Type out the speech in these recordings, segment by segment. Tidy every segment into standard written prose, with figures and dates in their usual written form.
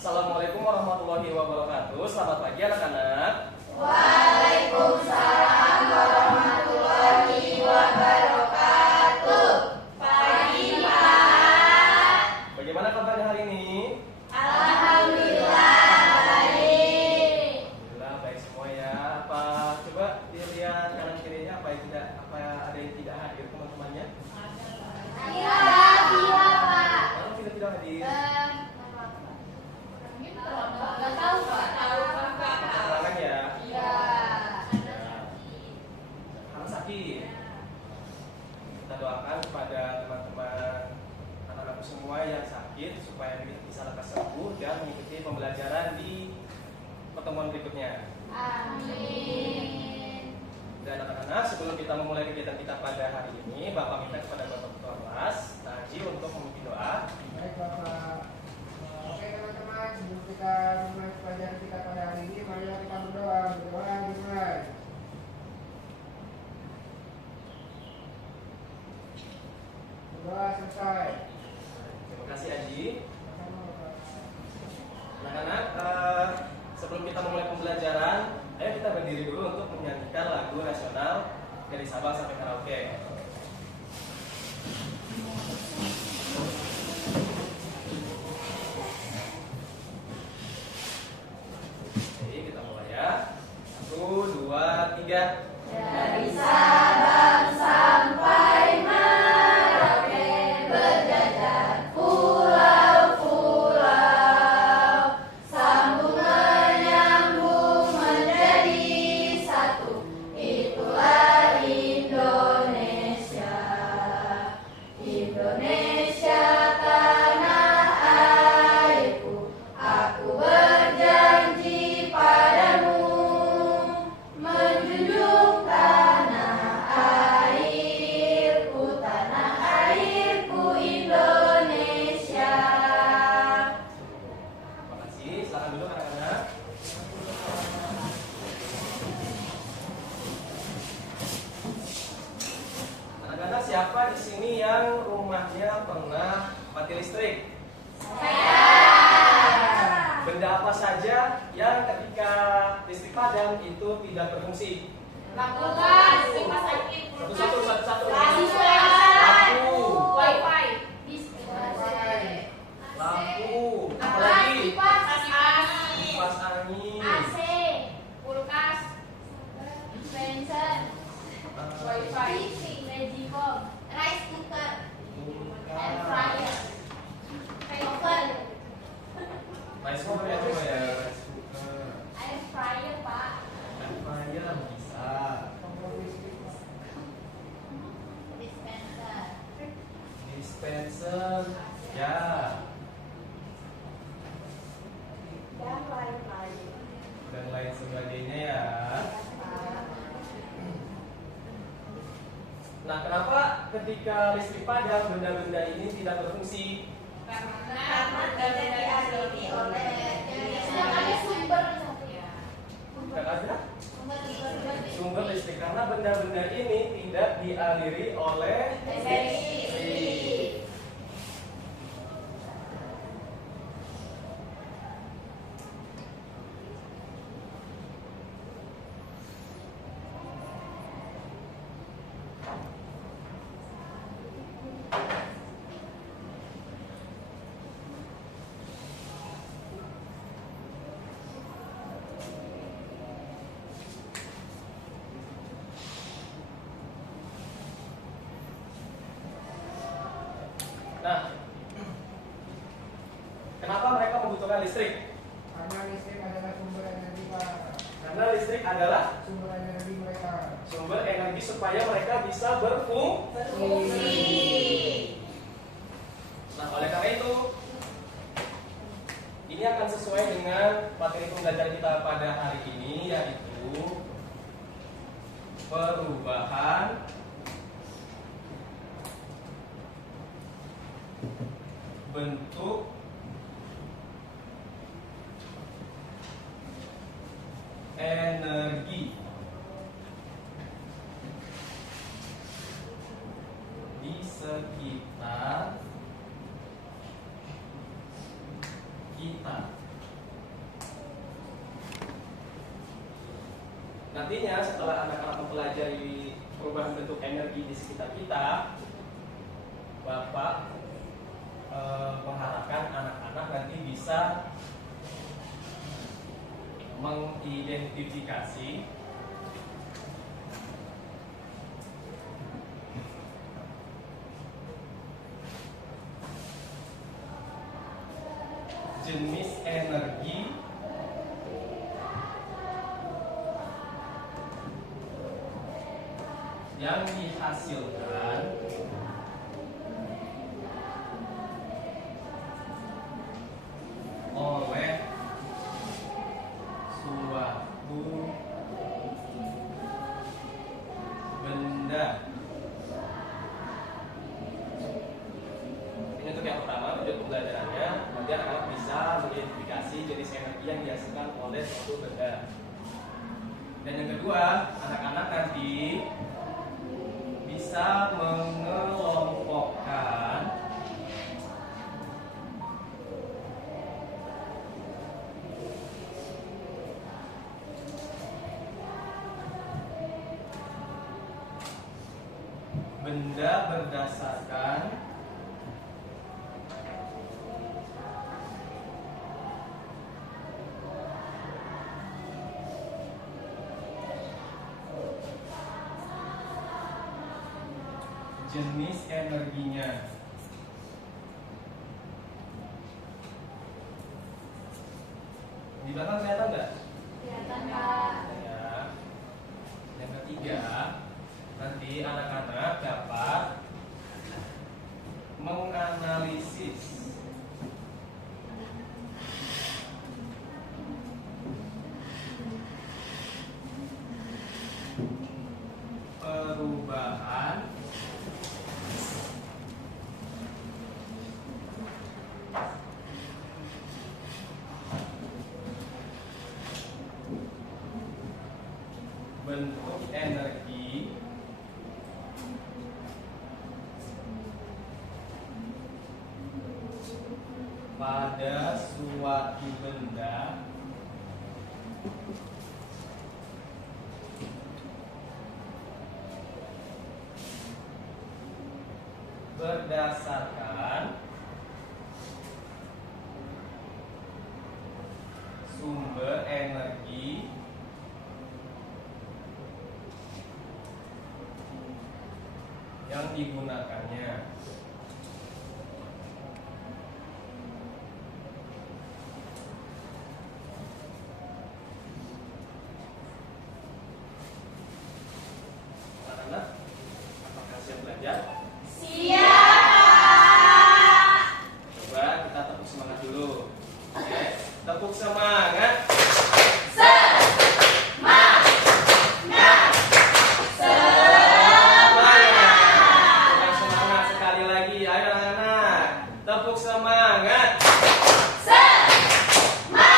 Assalamualaikum warahmatullahi wabarakatuh. Selamat pagi anak-anak. Waalaikumsalam warahmatullahi wabarakatuh. Pagi Pak. Bagaimana kabarnya hari ini? Alhamdulillah baik. Alhamdulillah baik semua ya. Apa coba dilihat kanan kirinya apa yang tidak, apa ada yang tidak hadir teman-temannya? Iya Pak. Kalau tidak hadir, Nggak tahu Pak. keterangan ya. Iya. Karena sakit. Kita doakan kepada teman-teman anak-anakku semua yang sakit supaya bisa lekas sembuh dan mengikuti pembelajaran di pertemuan berikutnya. Amin. Dan anak-anak, sebelum kita memulai kegiatan kita pada hari ini, Bapak minta kepada Bapak Ketua kelas Naji untuk memimpin doa. Baik Bapak. Oke teman-teman, sebelum kita memulai pelajaran kita pada hari ini, mari kita berdoa. Berdoa dimulai. Berdoa selesai. Terima kasih Aji. Sama-sama Bapak. Anak-anak, sebelum kita memulai pembelajaran, ayo kita berdiri dulu untuk menyanyikan lagu nasional dari Sabang sampai Merauke. Oke, kita mulai ya. 1, 2, 3. Dari Sabang sampai Merauke berjajar pulau-pulau, sambung menyambung menjadi satu. Itulah Indonesia, Indonesia tanah airku. Aku berjanji padamu menjunjung tanah airku Indonesia. Terima kasih. Silakan dulu anak-anak. Anak-anak, siapa di sini yang rumahnya pernah mati listrik? Benda apa saja yang ketika listrik padam itu tidak berfungsi? Lakukan kipas angin, Satu-satu. lampu, wifi, Lampu. Apa lagi? kipas angin, Kipas angin. AC, kulkas, dispenser, wifi, magicom, rice cooker, air fryer, oven, Rice cooker ya, coba ya. Rice cooker. air fryer Pak, Air fryer bisa. Kompor listrik. dispenser. Dispenser. Ya. Dan lain-lain. Dan lain sebagainya ya. Nah, kenapa ketika listrik padam benda-benda ini tidak berfungsi? Karena tidak dialiri oleh sedang ada sumber Tidak ada sumber sumber listrik karena benda-benda ini tidak dialiri oleh listrik. Nah, kenapa mereka membutuhkan listrik? Karena listrik adalah sumber energi Pak. Karena listrik adalah Sumber energi mereka. sumber energi supaya mereka bisa berfungsi. Nah, oleh karena itu, ini akan sesuai dengan materi pembelajaran kita pada hari ini, yaitu perubahan bentuk energi di sekitar kita. nantinya setelah anak-anak mempelajari perubahan bentuk energi di sekitar kita, Bapak mengharapkan anak-anak nanti bisa mengidentifikasi jenis energi yang dihasilkan oleh suatu benda. Ini untuk yang pertama, tujuan pembelajarannya, kemudian anak bisa mengidentifikasi jenis energi yang dihasilkan oleh suatu benda. Dan yang kedua, anak-anak nanti bisa mengelompokkan benda berdasarkan jenis energinya. Di belakang kelihatan nggak? Kelihatan, Pak. Ya. Yang ketiga, nanti anak-anak dapat menganalisis perubahan bentuk energi pada suatu benda berdasarkan sumber energi yang digunakannya. Anak-anak, apakah siap belajar? Siap. Coba kita tepuk semangat dulu. Oke, tepuk semangat. Kurang semangat sekali lagi. Ayo anak-anak, tepuk semangat. Semua.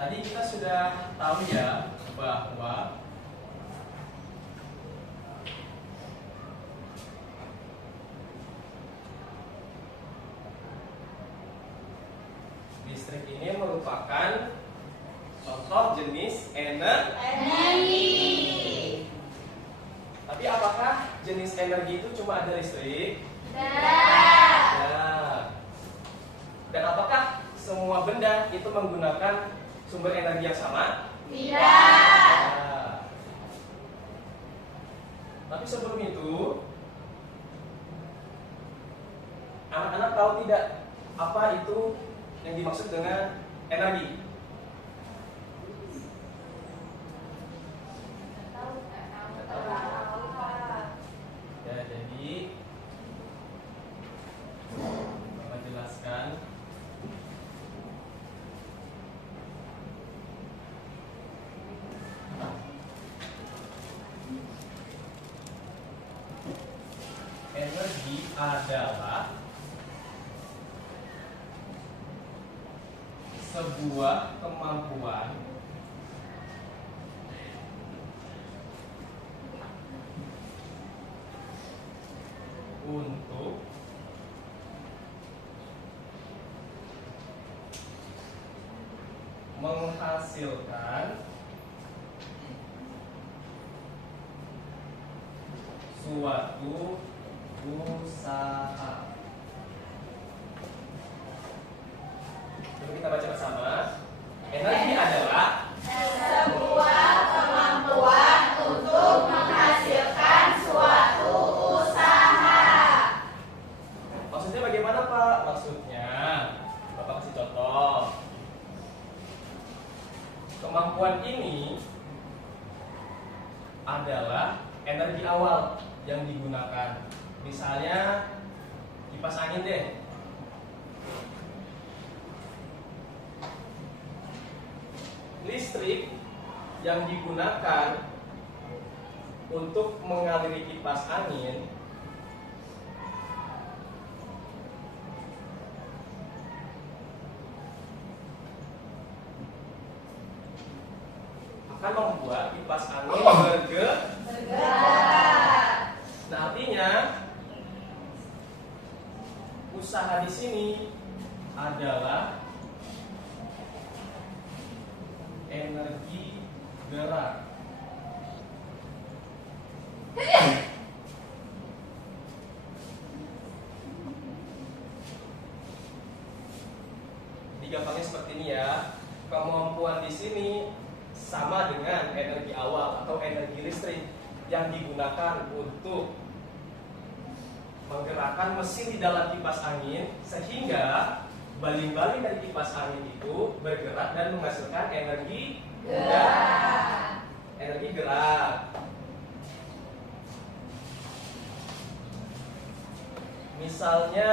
Tadi kita sudah tahu ya bahwa listrik ini merupakan contoh jenis energi. Tapi apakah jenis energi itu cuma ada listrik? Ya. Dan apakah semua benda itu menggunakan sumber energi yang sama? Ya. Tapi sebelum itu, anak-anak tahu tidak apa itu yang dimaksud dengan energi? Ya, jadi Bapak jelaskan. Energi adalah sebuah kemampuan untuk menghasilkan suatu usaha. Coba kita baca bersama. Energi adalah sebuah kemampuan untuk menghasilkan suatu usaha. Maksudnya bagaimana, Pak? Maksudnya, Bapak kasih contoh. Kemampuan ini adalah energi awal yang digunakan. Misalnya kipas angin deh. Listrik yang digunakan untuk mengaliri kipas angin akan membuat kipas angin bergerak. Nah, artinya usaha di sini adalah energi gerak. Digampangnya seperti ini ya. Kemampuan di sini sama dengan energi awal atau energi listrik yang digunakan untuk menggerakkan mesin di dalam kipas angin sehingga baling-baling dari kipas angin itu bergerak dan menghasilkan energi gerak. Energi gerak. Misalnya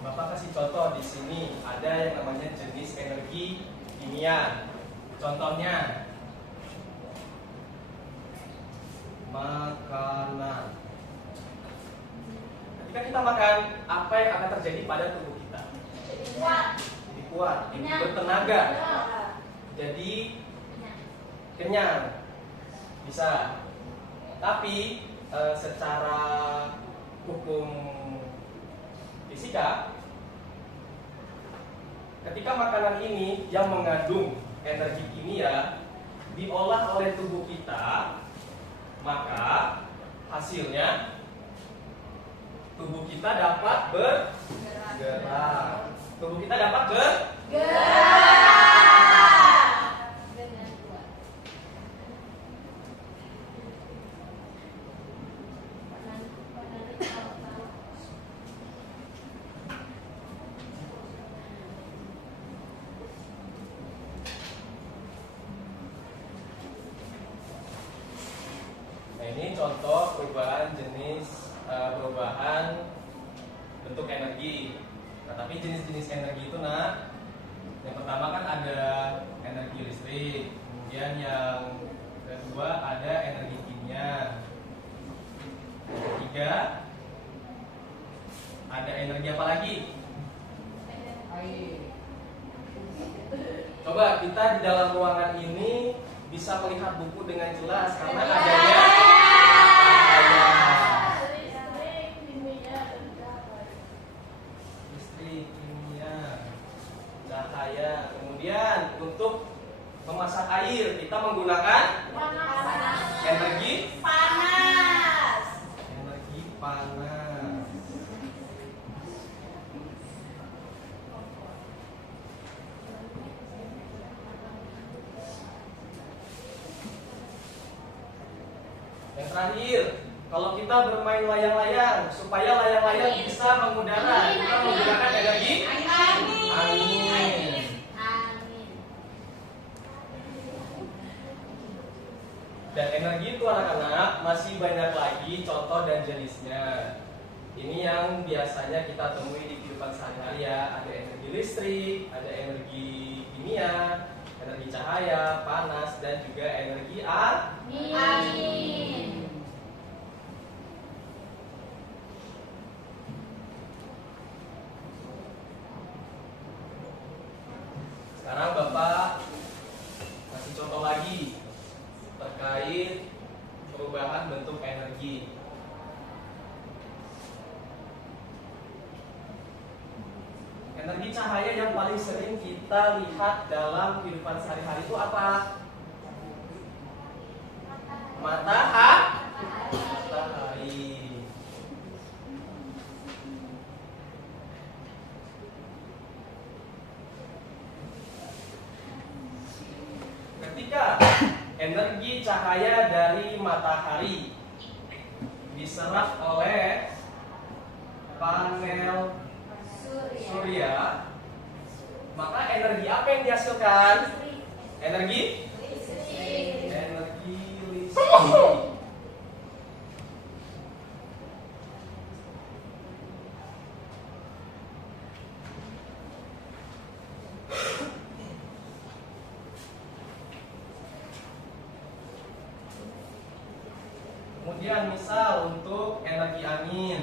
Bapak kasih contoh di sini ada yang namanya jenis energi kimia. Contohnya makanan. Ketika kita makan, apa yang akan terjadi pada tubuh kita? Jadi kuat, jadi bertenaga, jadi kenyang. Bisa. Tapi secara hukum fisika, ketika makanan ini yang mengandung energi kimia diolah oleh tubuh kita, maka hasilnya tubuh kita dapat bergerak. Tubuh kita dapat bergerak. Ini contoh perubahan jenis perubahan bentuk energi. Nah, tapi jenis-jenis energi itu, yang pertama kan ada energi listrik, kemudian yang kedua ada energi kimia, yang ketiga ada energi apa lagi? Air. Coba kita di dalam ruangan ini bisa melihat buku dengan jelas karena adanya listrik, kimia, cahaya. Kemudian untuk memasak air kita menggunakan energi panas. energi panas. Yang terakhir, kalau kita bermain layang-layang, supaya layang-layang bisa mengudara, kita menggunakan energi angin. masih banyak lagi contoh dan jenisnya. Ini yang biasanya kita temui di kehidupan sehari-hari ya. Ada energi listrik, ada energi kimia, energi cahaya, panas, dan juga energi Angin. Sekarang Bapak kasih contoh lagi terkait perubahan bentuk energi. Energi cahaya yang paling sering kita lihat dalam kehidupan sehari-hari itu apa? Matahari. Ketika energi cahaya dari matahari diserap oleh panel surya, maka energi apa yang dihasilkan? Energi listrik. Kemudian misal untuk energi angin,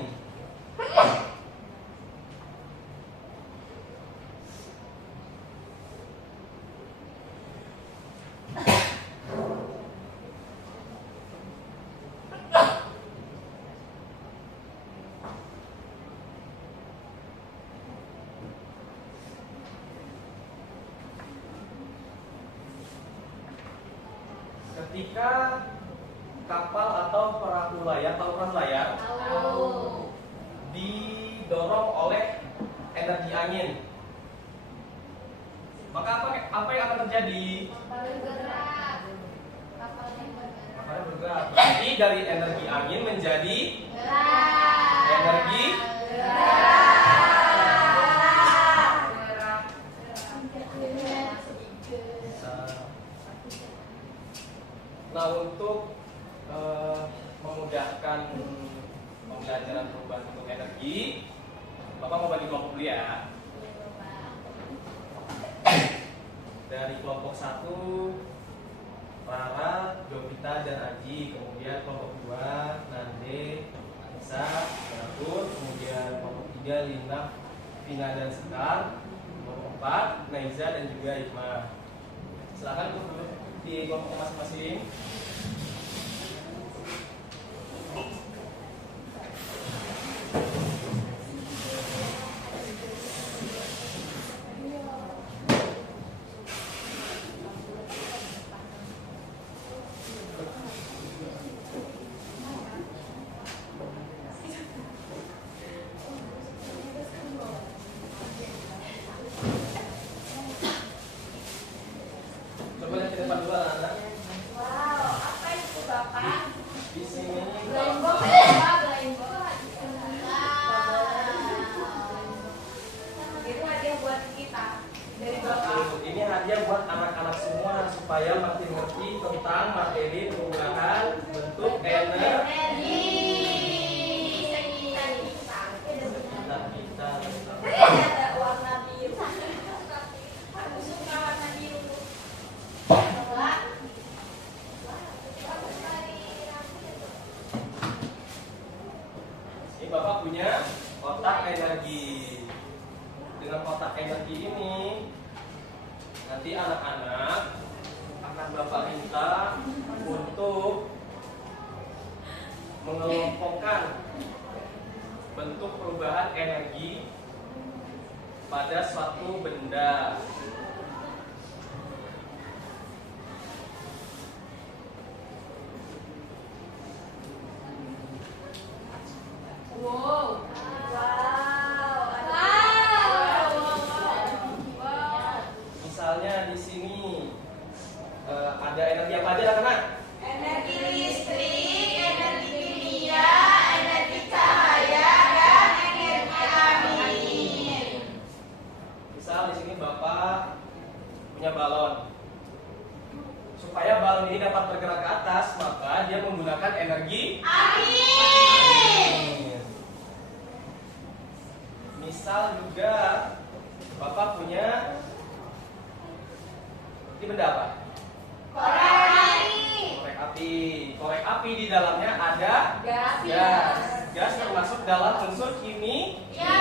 ketika kapal atau perahu layar, tahu perahu layar, didorong oleh energi angin, maka apa yang akan terjadi? Kapalnya bergerak. Jadi dari energi angin menjadi energi Nah, untuk memudahkan pembelajaran perubahan bentuk energi, Bapak mau bagi kelompok dulu ya. Dari kelompok 1, Rara, Jovita, dan Aji. Kemudian kelompok 2, Nande, Anissa, Gatun. Kemudian kelompok 3, Lina, Vina, dan Sekar. Kelompok 4, Naiza, dan juga Ikma. Silakan duduk di kelompok masing-masing. Coba lihat ke depan dulu anak-anak. Wow, apa itu Bapak? Di sini Belembong Bapak- ya, belembong. Itu hadiah buat kita dari Bapak. Ini hadiah buat anak-anak semua supaya makin ngerti tentang materi perubahan bentuk energi kita. Ada warna biru. Aku suka warna biru. Ini Bapak punya kotak energi. Dengan kotak energi ini nanti anak-anak akan Bapak minta untuk mengelompokkan bentuk perubahan energi pada suatu benda. Wow. Misalnya di sini ada energi apa aja anak-anak? Energi listrik, energi kimia, energi cahaya, dan energi angin. Misal di sini Bapak Misal juga Bapak punya ini benda apa? Korek api. Korek api di dalamnya ada Gas. Gas termasuk dalam unsur kimia.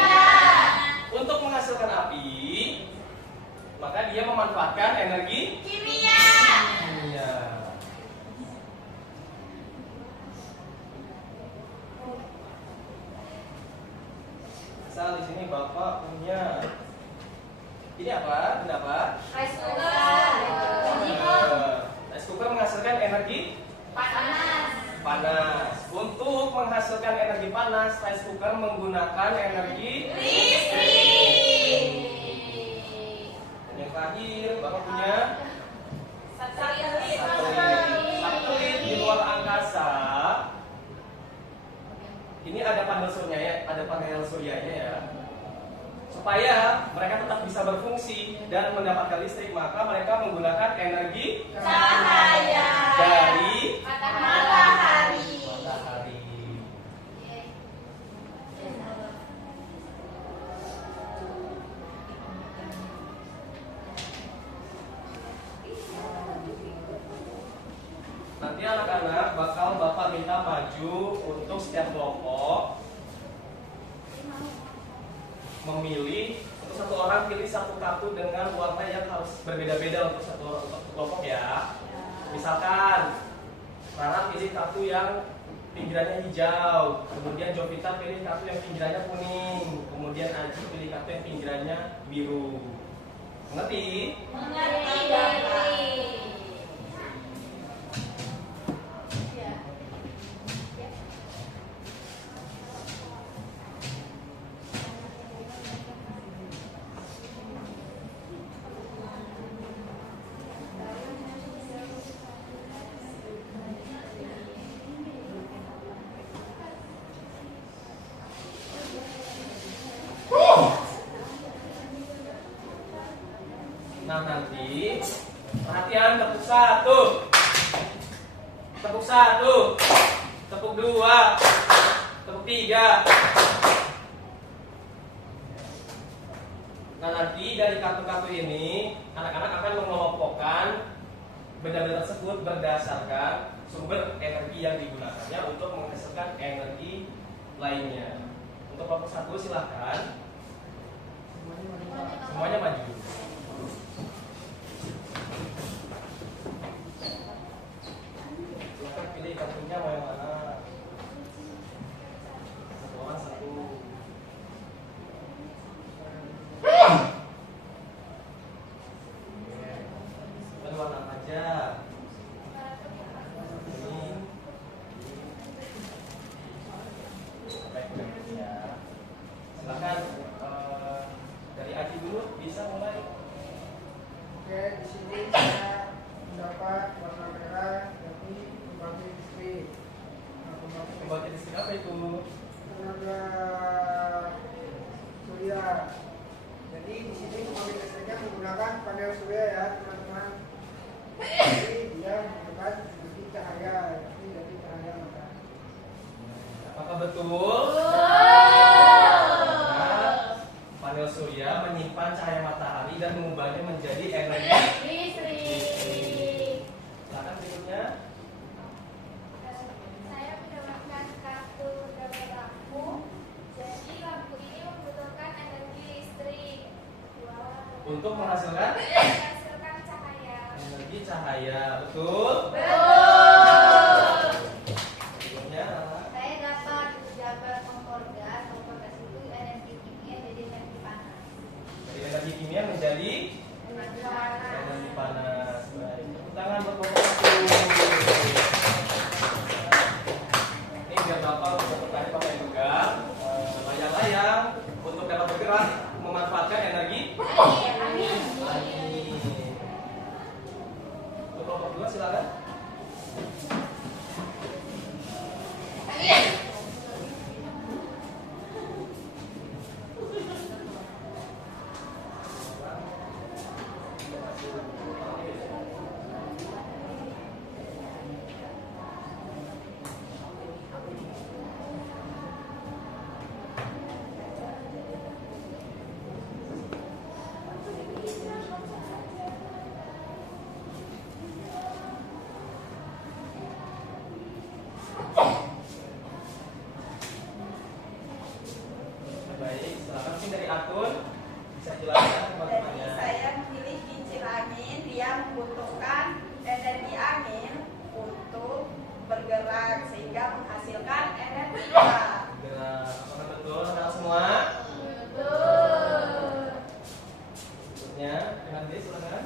Untuk menghasilkan api, maka dia memanfaatkan energi Kimia. kimia. Misal di sini Bapak punya ini apa? Benda apa? Rice cooker. Rice cooker menghasilkan energi Panas. panas. Untuk menghasilkan energi panas, rice cooker menggunakan energi Listrik. Yang terakhir, Bapak punya Satelit. satelit di luar angkasa. Ini ada panel suryanya ya. Supaya mereka tetap bisa berfungsi dan mendapatkan listrik, maka mereka menggunakan energi Cahaya. dari Matahari. matahari. Nanti anak-anak bakal Bapak minta maju untuk setiap kelompok memilih, untuk satu orang pilih satu kartu dengan warna yang harus berbeda-beda untuk satu kelompok ya. Misalkan Rara pilih kartu yang pinggirannya hijau, kemudian Jovita pilih kartu yang pinggirannya kuning, kemudian Aji pilih kartu yang pinggirannya biru. Mengerti? Nah nanti perhatian, tepuk satu, tepuk satu, tepuk dua, tepuk tiga. Nah nanti dari kartu-kartu ini anak-anak akan mengelompokkan benda-benda tersebut berdasarkan sumber energi yang digunakannya untuk menghasilkan energi lainnya. Untuk kelompok satu silahkan semuanya maju. Silahkan pilih kartunya mau yang mana. Satu orang satu. Kita warna aja. Ini. Baik, ya. Silahkan dari Aji dulu bisa mulai. Oke, di sini saya mendapat warna merah dari pembangkit listrik. Pembangkit listrik apa itu? Tenaga surya. Jadi di sini pembangkit listriknya menggunakan panel surya ya teman-teman. Jadi dia menggunakan energi cahaya, jadi dari cahaya matahari. Apakah betul? Panel surya menyimpan cahaya matahari dan mengubahnya menjadi energi listrik. Silakan berikutnya. Saya mendapatkan kartu double lampu. Jadi lampu ini membutuhkan energi listrik. Untuk menghasilkan Menghasilkan cahaya. energi cahaya, betul? Betul. Berikutnya adalah Saya dapat jabar kompor gas. Kompor gas itu energi kimia jadi energi panas. dari energi kimia menjadi Energi panas. energi panas. Baik, tepuk tangan buat kelompok satu. Ini biar Bapak untuk tertarik pakai juga layang-layang untuk dapat bergerak memanfaatkan energi. Amin. Untuk kelompok dua silakan. Bisa jelaskan Jadi teman-temannya. saya memilih kincir angin, dia membutuhkan energi angin untuk bergerak sehingga menghasilkan energi gerak. Gerak. Apakah betul anak semua? Berikutnya, nanti silakan.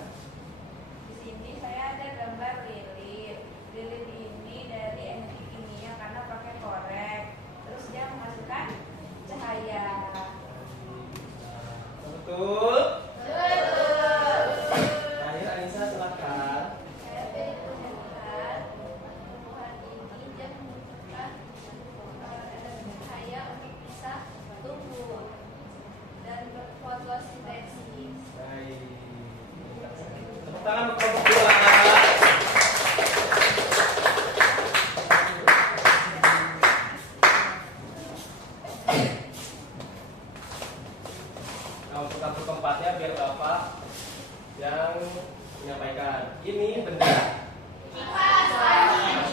Di sini saya ada gambar lilin. Lilin ini dari energi kimia karena pakai korek. Terus dia menghasilkan cahaya. Betul. Terakhir Anissa silakan. Saya dari pendapat tumbuhan ini dia membutuhkan energi cahaya untuk bisa tumbuh dan berfotosintesis. Baik. Tepuk tangan untuk kelompok dua. Nah, untuk kartu keempatnya biar Bapak yang menyampaikan. Ini benda kipas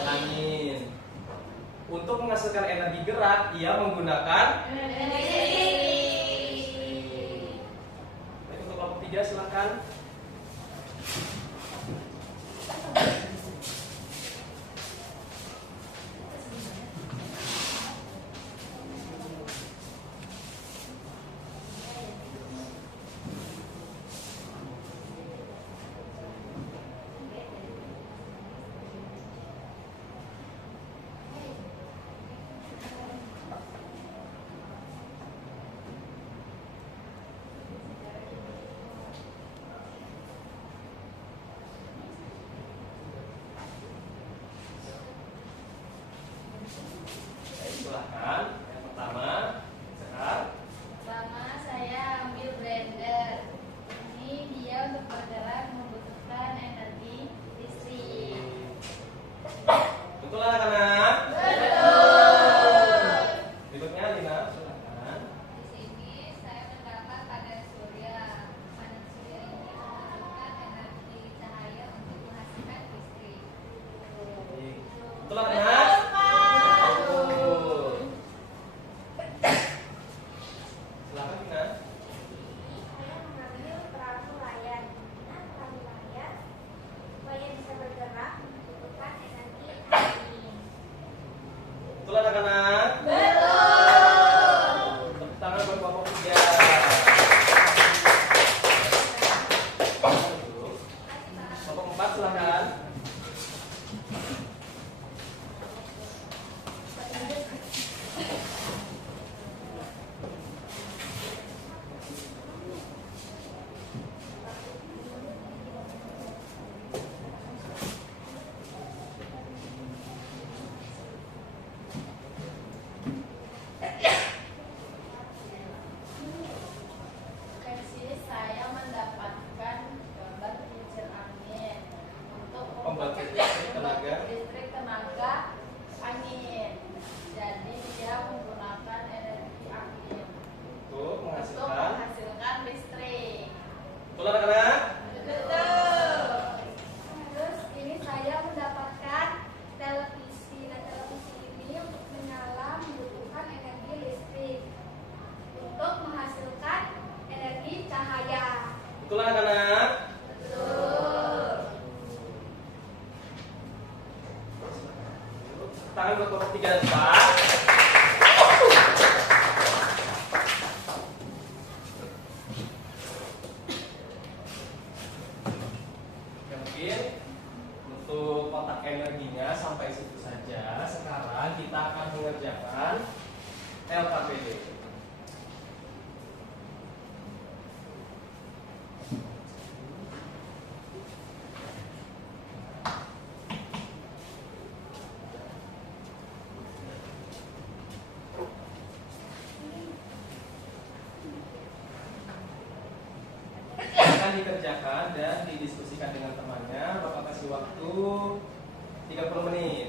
angin. Untuk menghasilkan energi gerak, ia menggunakan Baik, untuk kelompok 3 silakan. Baik, silakan. Yang pertama, sekarang. Pertama saya ambil blender. Ini dia untuk bergerak membutuhkan energi listrik. Betul anak-anak? Betul. Berikutnya Lina, silakan. Di sini saya mendapat panel surya. Panel surya ini membutuhkan energi cahaya untuk menghasilkan listrik. Baik. Betul anak-anak? Betul. Silakan Lina. Saya mengambil perahu layar. Nah, perahu layar supaya bisa bergerak membutuhkan energi angin. Betul anak-anak? Betul. Tepuk tangan buat kelompok 3. Kelompok 4 silakan. Dari sini saya mendapatkan gambar kincir angin untuk Pembangkit listrik tenaga. listrik tenaga angin. Jadi dia menggunakan energi angin Untuk untuk menghasilkan. menghasilkan listrik. Betul anak-anak? Betul. Terus ini saya mendapatkan televisi. Nah, televisi ini untuk menyala membutuhkan energi listrik untuk menghasilkan energi cahaya. Betul anak-anak? Betul. Tangan buat kelompok 3 dan 4. Ya, mungkin untuk kotak energinya sampai situ saja. Sekarang kita akan mengerjakan LKPD. Akan dikerjakan dan didiskusikan dengan temannya. Bapak kasih waktu 30 menit.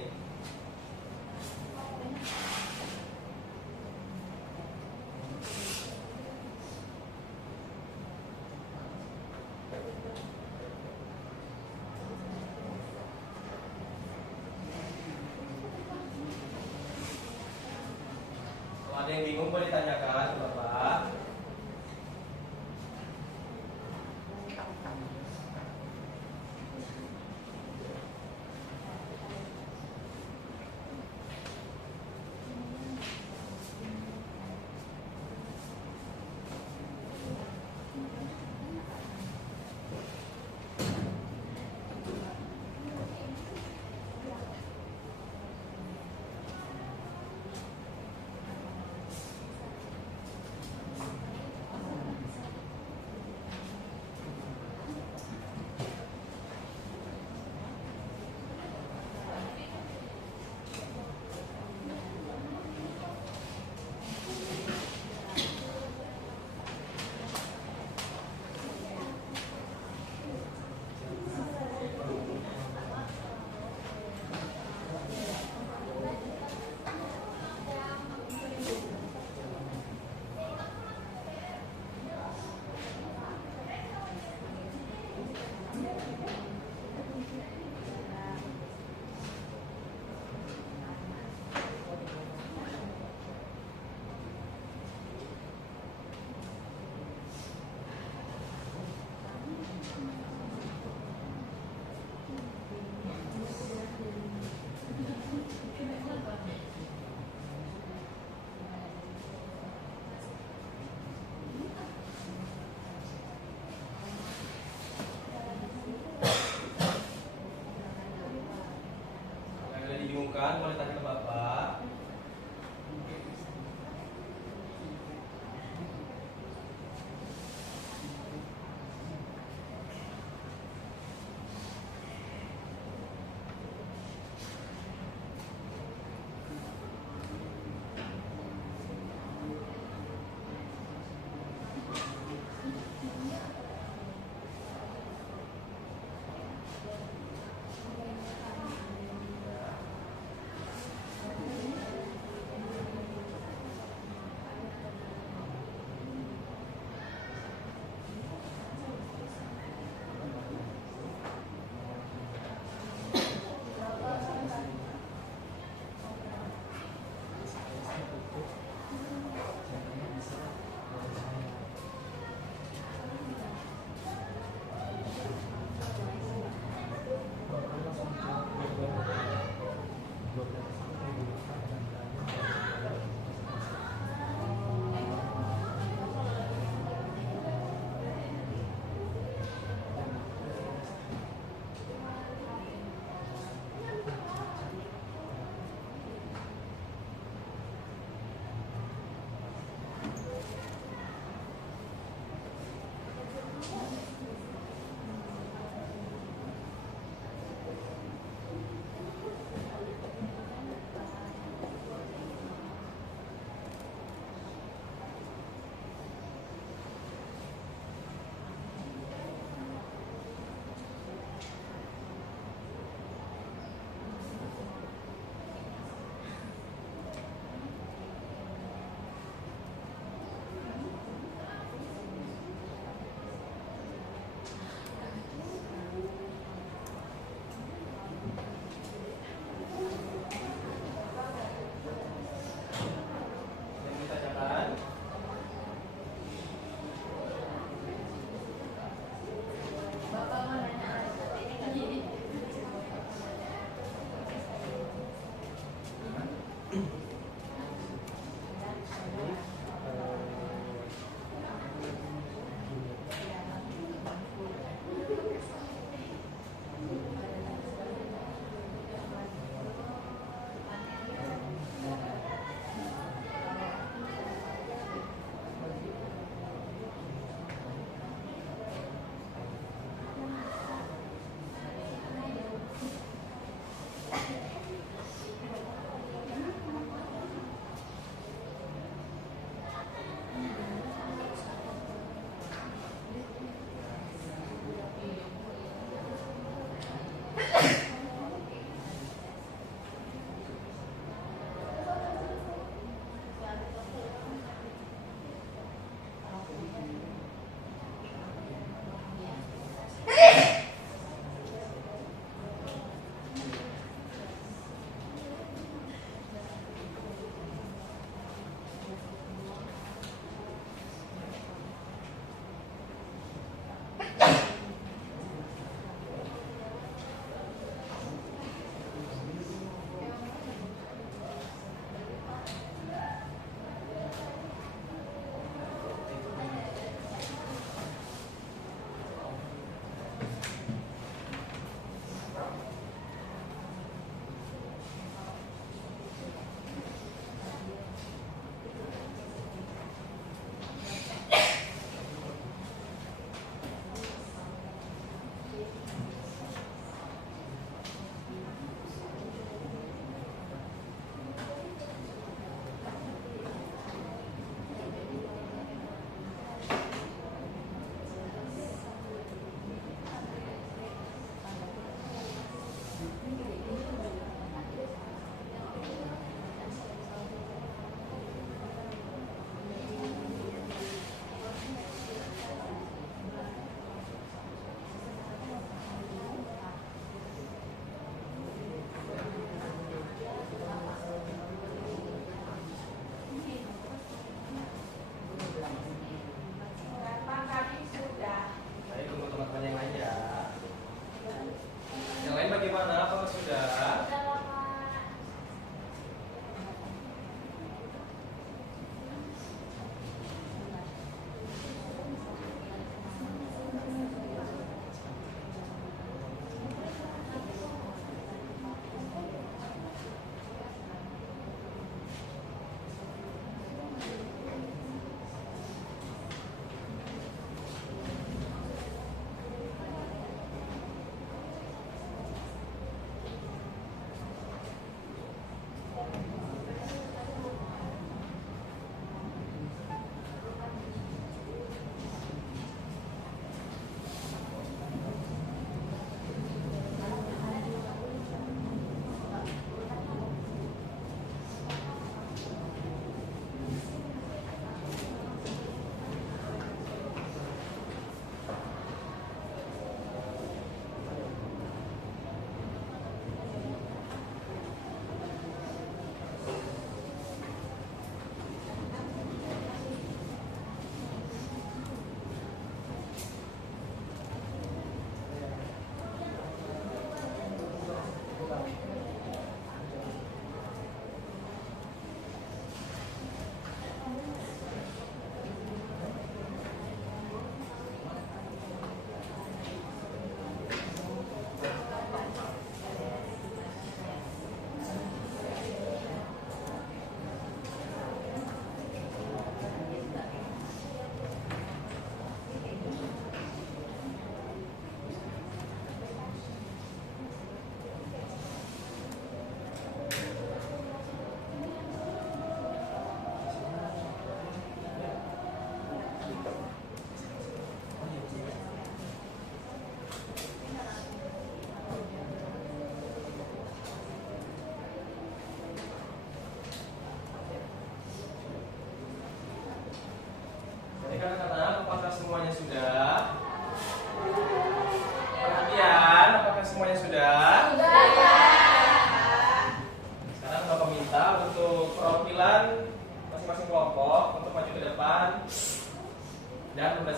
Kalau ada yang bingung boleh ditanyakan ke Bapak.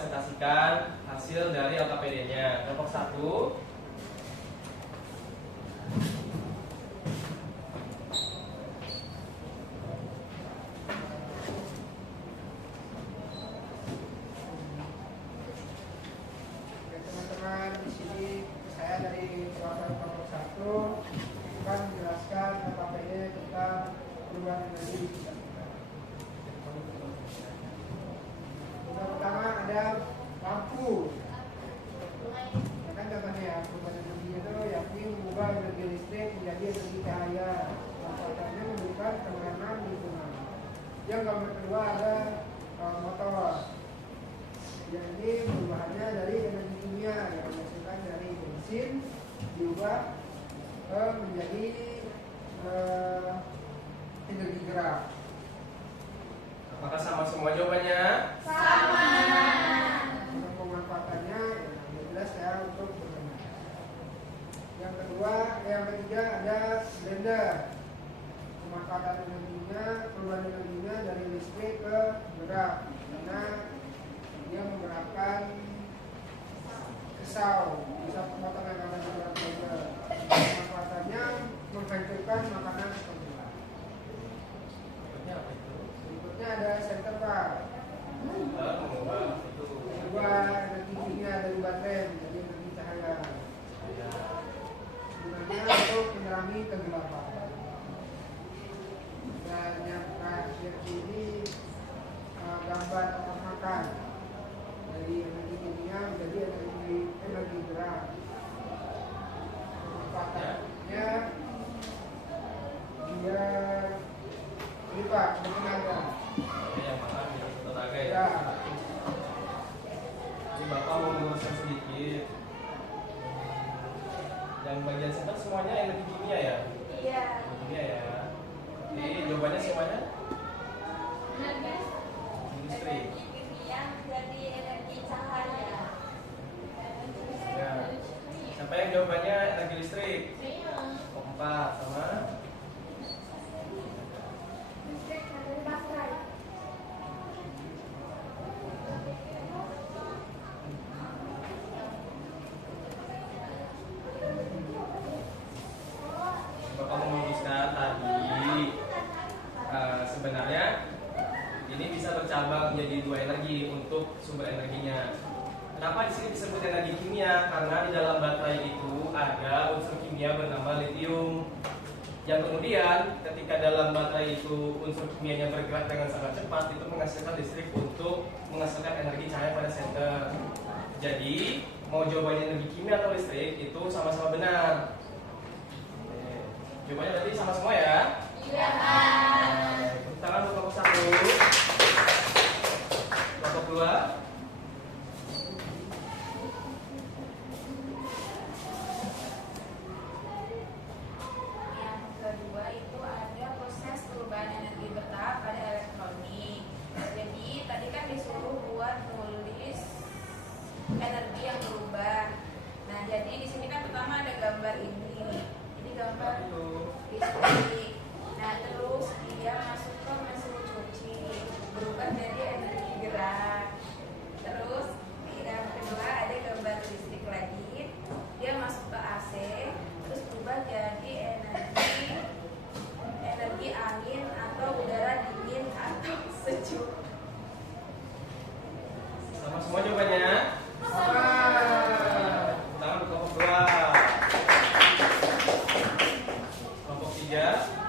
mempresentasikan hasil dari LKPD-nya. Kelompok 1. Oke, teman-teman, di sini saya dari kelompok 1 akan menjelaskan LKPD tentang perubahan energi. Yang pertama ada lampu. Ya kan contohnya ya, perubahan energi itu yakni mengubah energi listrik menjadi energi cahaya. Manfaatnya memberikan kenyamanan lingkungan. Yang gambar kedua ada motor. Yang ini perubahannya dari energi kimia yang dihasilkan dari bensin diubah menjadi energi gerak. Apakah sama semua jawabannya? Untuk pemanfaatannya ya jelas ya untuk berguna. Yang ketiga ada blender. Pemanfaatan energinya, perubahan energinya dari listrik ke gerak karena dia menggerakkan pisau pemotongan yang ada di dalam blender. Pemanfaatannya menghancurkan makanan seperti itu. Berikutnya apa itu? Berikutnya ada center part. Mengubah itu. Mengubah energi kimia dari baterai menjadi energi cahaya. Gunanya untuk menerangi kegelapan. Dan yang terakhir ini gambar orang makan dari energi kimia menjadi energi gerak. Pemanfaatannya dia lipat bertenaga. Yang makan jadi tenaga ya. Ya, Ini Bapak mau meluruskan sedikit. Yang bagian center semuanya energi kimia ya? Iya. Energi kimia ya. Oke, jawabannya semuanya industri. Energi kimia menjadi energi cahaya. Ya. Siapa yang jawabannya energi listrik? Kelompok 4 sama Listrik dari baterai. Bapak mau meluruskan tadi sebenarnya ini bisa bercabang menjadi 2 energi untuk sumber energinya. Kenapa di sini disebut energi kimia? Karena di dalam baterai itu ada unsur kimia bernama litium. Yang kemudian ketika dalam baterai itu unsur kimianya bergerak dengan sangat cepat, itu menghasilkan listrik untuk menghasilkan energi cahaya pada senter. Jadi mau jawabannya energi kimia atau listrik itu sama-sama benar. Oke. Jawabannya berarti sama semua ya? Iya. Tepuk tangan untuk kelompok 1. Kelompok 2. Yang kedua itu ada proses perubahan energi bertahap pada elektronik. Jadi tadi kan disuruh buat nulis energi yang berubah. Nah, jadi di sini kan pertama ada gambar ini. Ini gambar listrik. Nah, terus dia masuk ke mesin cuci, berubah jadi energi gerak. Terus yang kedua ada gambar listrik lagi, dia masuk ke AC, terus berubah jadi energi angin atau udara dingin atau sejuk. Sama semua jawabannya? Tangan untuk kelompok 2. Kelompok 3.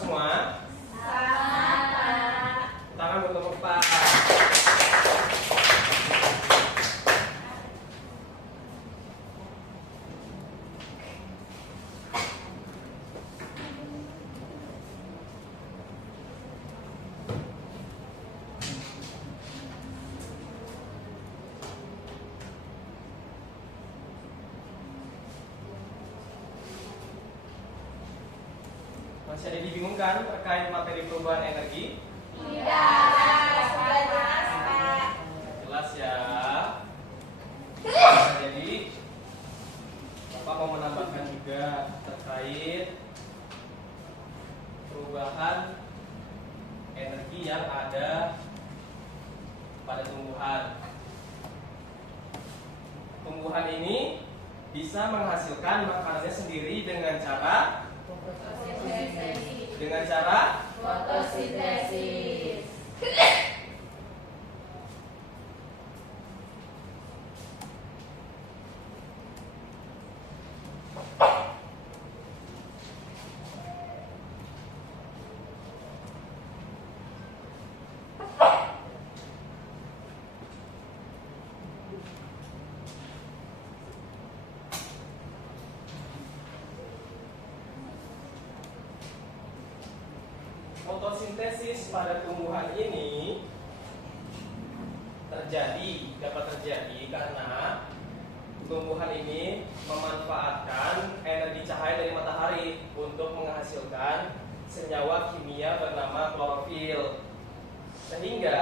semua? Sama. Tangan untuk Pak. Masih ada dibingungkan terkait materi perubahan energi? Tidak, sudah jelas, Pak. Jelas ya. Nah, jadi Bapak mau menambahkan juga terkait perubahan energi yang ada pada tumbuhan. Tumbuhan ini bisa menghasilkan makanannya sendiri dengan cara Fotosintesis. Fotosintesis pada tumbuhan ini dapat terjadi karena tumbuhan ini memanfaatkan energi cahaya dari matahari untuk menghasilkan senyawa kimia bernama klorofil. Sehingga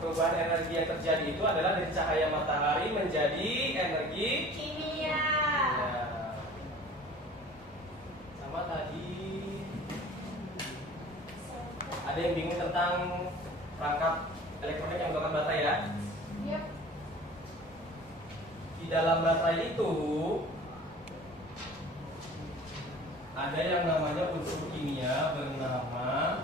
perubahan energi yang terjadi itu adalah dari cahaya matahari menjadi energi Kimia. Nah, sama tadi ada yang bingung tentang perangkap elektronik yang menggunakan baterai ya? Yep. Di dalam baterai itu ada yang namanya unsur kimia bernama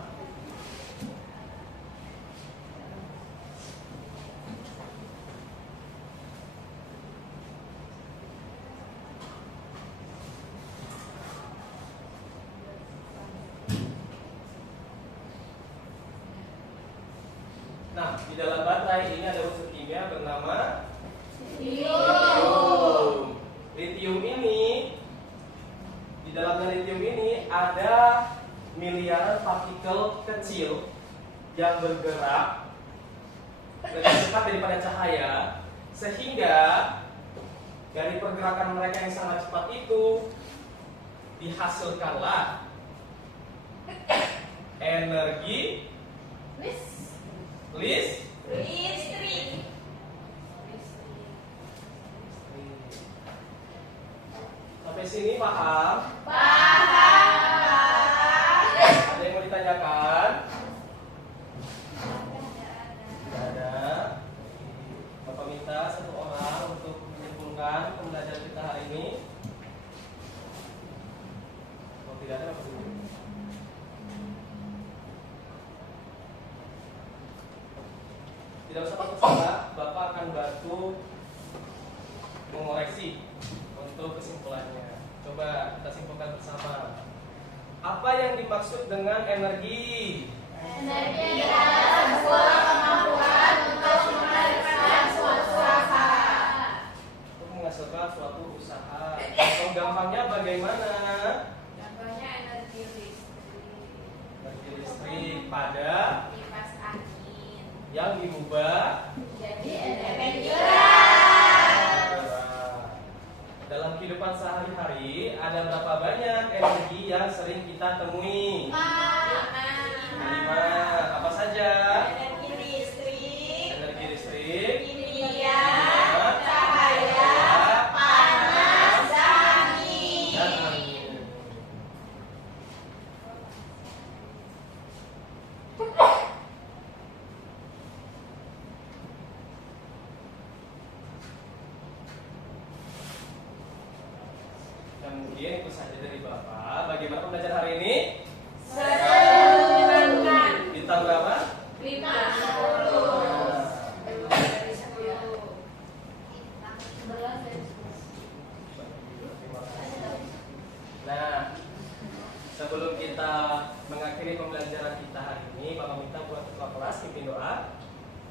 Nah, di dalam baterai ini ada unsur kimia bernama litium. Litium ini, di dalamnya litium ini ada miliaran partikel kecil yang bergerak lebih cepat daripada cahaya, sehingga dari pergerakan mereka yang sangat cepat itu dihasilkanlah energi Listrik. Sampai sini paham? Paham. Ada yang mau ditanyakan? Tidak ada. Bapak minta satu orang untuk menyimpulkan pembelajaran kita hari ini. Kalau tidak ada, Bapak dulu. Tidak usah takut salah, Bapak akan bantu mengoreksi untuk kesimpulannya. Coba kita simpulkan bersama. Apa yang dimaksud dengan energi? Energi adalah sebuah kemampuan untuk menghasilkan suatu usaha. Untuk menghasilkan suatu usaha. Atau gampangnya bagaimana? Contohnya energi listrik. Energi listrik pada Kipas angin. yang diubah Jadi energi gerak. dalam kehidupan sehari-hari ada berapa banyak energi yang sering kita temui? 5. Apa saja? Energi listrik, Energi listrik, kimia, cahaya, panas, dan angin. dan angin. Kemudian itu saja dari Bapak. Bagaimana pembelajaran hari ini? Seru menyenangkan. Sebelum kita mengakhiri pembelajaran kita hari ini, Bapak minta buat ketua kelas pimpin doa.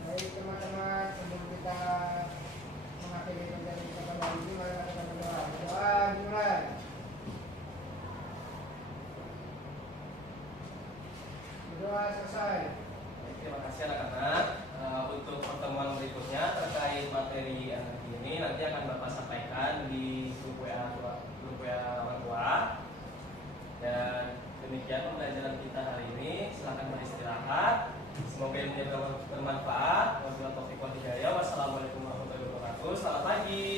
Baik teman-teman, sebelum kita mengakhiri pembelajaran kita pada hari ini, mari kita berdoa. Doa dimulai. Berdoa selesai. Terima kasih anak-anak. Untuk pertemuan berikutnya terkait materi energi ini nanti akan Bapak sampaikan di grup WA orang tua. Dan demikian pembelajaran kita hari ini. Silakan beristirahat. Semoga ilmunya bermanfaat. Wassalamualaikum warahmatullahi wabarakatuh. Selamat pagi.